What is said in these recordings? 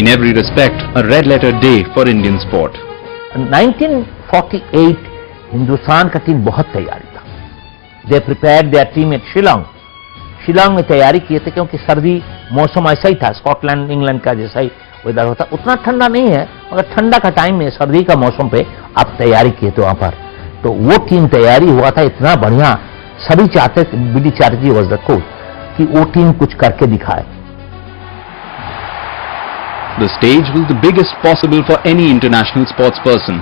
In every respect, a red-letter day for Indian sport. 1948 Hindustan का team बहुत तैयारी था. They prepared their team at Shillong. Shillong में तैयारी किए थे क्योंकि सर्दी मौसम ऐसा ही था, स्कॉटलैंड इंग्लैंड का जैसा ही वेदर होता. उतना ठंडा नहीं है मगर ठंडा का टाइम में सर्दी का मौसम पे आप तैयारी किए थे वहां पर. तो वो टीम तैयारी हुआ था इतना बढ़िया. सभी चाहते थे, BD Chatterjee was the coach, कि वो टीम कुछ करके दिखाए. The stage was the biggest possible for any international sports person.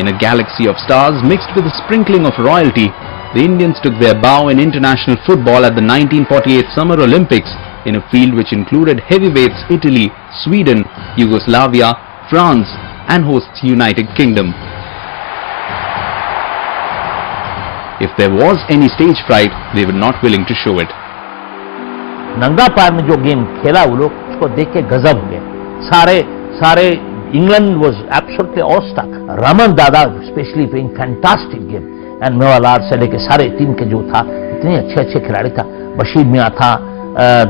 In a galaxy of stars mixed with a sprinkling of royalty, the Indians took their bow in international football at the 1948 Summer Olympics in a field which included heavyweights Italy, Sweden, Yugoslavia, France and hosts United Kingdom. If there was any stage fright, they were not willing to show it. नंगा पैर में जो game खेला वो लोग उसको देख के गजब हुए. सारे इंग्लैंड वाज एब्सोल्युटली ऑस्टक. रमन दादा specially playing fantastic game and Mewalal से लेके सारे टीम के जो था इतने अच्छे खिलाड़ी था. बशीर मियां था,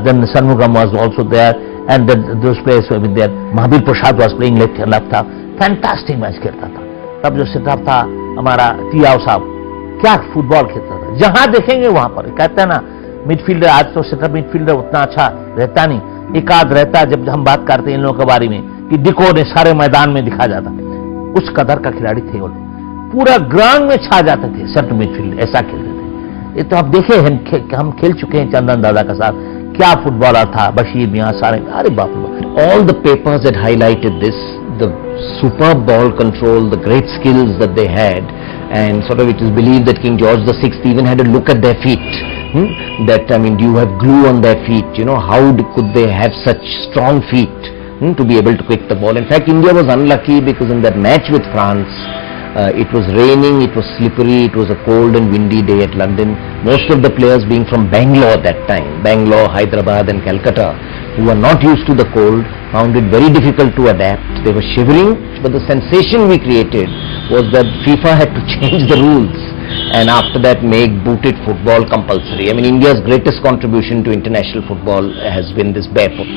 then Shanmugam was also there and those players were there. Mahavir Prasad was playing left end left था. फैंटास्टिक मैच खेलता था. तब जो सेटअप था हमारा टियाव साहब, क्या फुटबॉल खेलता था. जहां देखेंगे वहां पर कहते हैं ना मिडफील्डर. आज तो सेटअप मिडफील्डर उतना अच्छा रहता नहीं, एक आध रहता. जब हम बात करते हैं इन लोगों के बारे में कि डिको ने सारे मैदान में दिखा जाता, उस कदर का खिलाड़ी थे वो लोग. पूरा ग्राउंड में छा जाते थे सेंटर मिडफील्ड, ऐसा खेलते थे. ये तो आप देखे हम खेल चुके हैं चंदन दादा के साथ. क्या फुटबॉलर था बशीर मियां, सारे. अरे बाप रे. All the papers had highlighted this, the superb ball control, the great skills that they had, and sort of it is believed that King George VI even had a look at their feet. That, I mean, do you have glue on their feet? You know, how could they have such strong feet to be able to kick the ball? In fact, India was unlucky because in that match with France, it was raining, it was slippery, it was a cold and windy day at London. Most of the players being from Bangalore at that time, Bangalore, Hyderabad and Calcutta, who were not used to the cold, found it very difficult to adapt. They were shivering, but the sensation we created was that FIFA had to change the rules and after that make booted football compulsory. I mean, India's greatest contribution to international football has been this barefoot.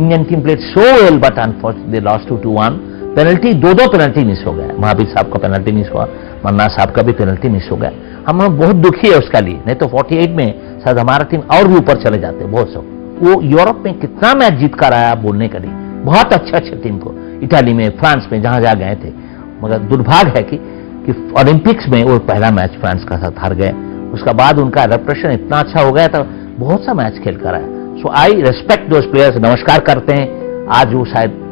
Indian team played so well, but unfortunately they lost 2-1. Penalty दो penalty miss हो गया. महावीर साहब का penalty miss हुआ, मन्ना साहब का भी penalty miss हो गया. हम बहुत दुखी है उसका लिए. नहीं तो 48 में शायद हमारा टीम और भी ऊपर चले जाते. बहुत सब वो यूरोप में कितना मैच जीत कर आया बोलने के लिए. बहुत अच्छे टीम को इटाली में, फ्रांस में जहां गए थे. मगर दुर्भाग्य है कि ओलंपिक्स में वो पहला मैच फ्रांस का साथ हार गए. उसका बाद उनका रेप्रेशन इतना अच्छा हो गया था, बहुत सा मैच खेल कर आया. सो आई रेस्पेक्ट दोस प्लेयर्स. नमस्कार करते हैं. आज वो शायद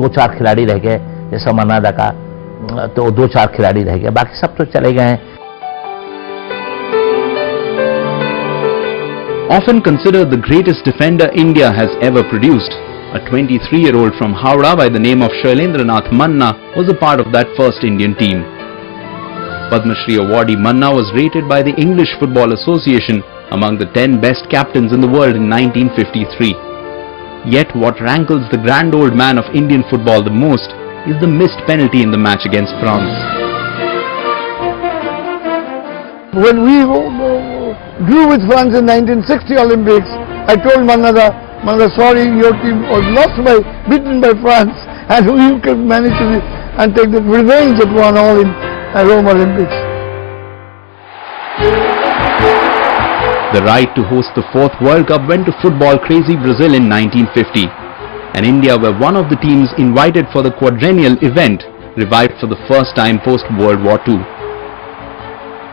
2-4 खिलाड़ी रह गए, जैसा मनादा का तो 2-4 खिलाड़ी रह गए, बाकी सब तो चले गए हैं. Often considered the greatest defender India has ever produced, a 23-year-old from Howrah by the name of Shailendranath Manna was a part of that first Indian team. Padma Shri awardee Manna was rated by the English Football Association among the 10 best captains in the world in 1953. Yet what rankles the grand old man of Indian football the most is the missed penalty in the match against France. When we drew with France in 1960 Olympics, I told Manna, sorry, your team was beaten by France, and you can manage to and take the revenge at 1-1 in Rome Olympics. The right to host the 4th World Cup went to football-crazy Brazil in 1950, and India were one of the teams invited for the quadrennial event, revived for the first time post-World War II.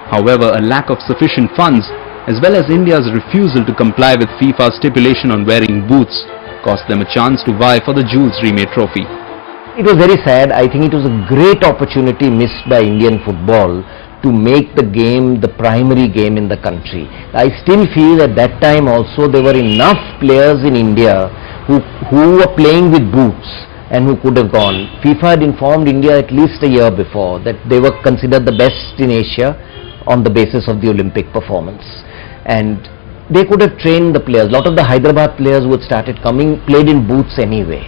However, a lack of sufficient funds, as well as India's refusal to comply with FIFA's stipulation on wearing boots, cost them a chance to vie for the Jules Rimet Trophy. It was very sad. I think it was a great opportunity missed by Indian football to make the game the primary game in the country. I still feel at that time also there were enough players in India who were playing with boots and who could have gone. FIFA had informed India at least a year before that they were considered the best in Asia on the basis of the Olympic performance. And they could have trained the players. A lot of the Hyderabad players who had started coming played in boots anyway.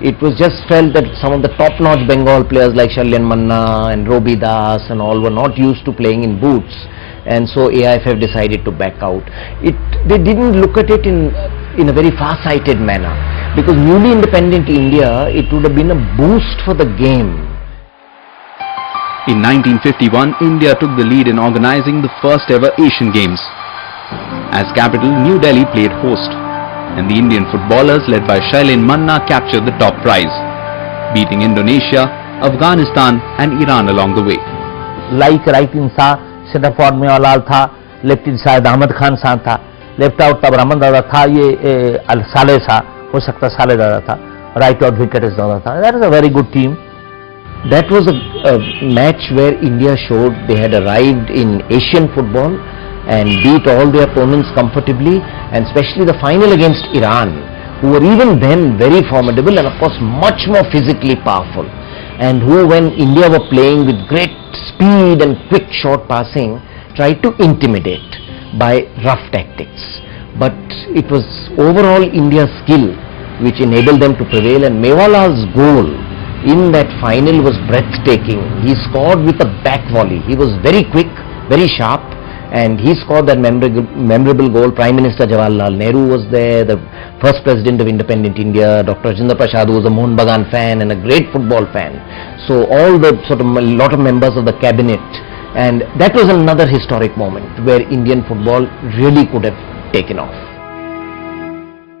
It was just felt that some of the top-notch Bengal players like Shalyan Manna and Robi Das and all were not used to playing in boots, and so AIFF decided to back out. They didn't look at it in a very far-sighted manner. because newly independent India, it would have been a boost for the game. In 1951, India took the lead in organizing the first ever Asian Games. As capital, New Delhi played host, and the Indian footballers led by Shailendra Manna captured the top prize, beating Indonesia, Afghanistan and Iran along the way. Like right in sa, center forward में अलाल था, left in side Ahmad Khan साहब था, left out तब रमन दादा था, ये साले सा, हो सकता साले दादा था, right out wicket is दादा था. That is a very good team. That was a match where India showed they had arrived in Asian football and beat all their opponents comfortably, and especially the final against Iran, who were even then very formidable and of course much more physically powerful, and who, when India were playing with great speed and quick short passing, tried to intimidate by rough tactics. But it was overall India's skill which enabled them to prevail, and Mewalal's goal in that final was breathtaking. He scored with a back volley. He was very quick, very sharp, and he scored that memorable goal. Prime Minister Jawaharlal Nehru was there, the first president of independent India, Dr. Rajendra Prasad, who was a Mohun Bagan fan and a great football fan. So all the sort of a lot of members of the cabinet, and that was another historic moment where Indian football really could have taken off.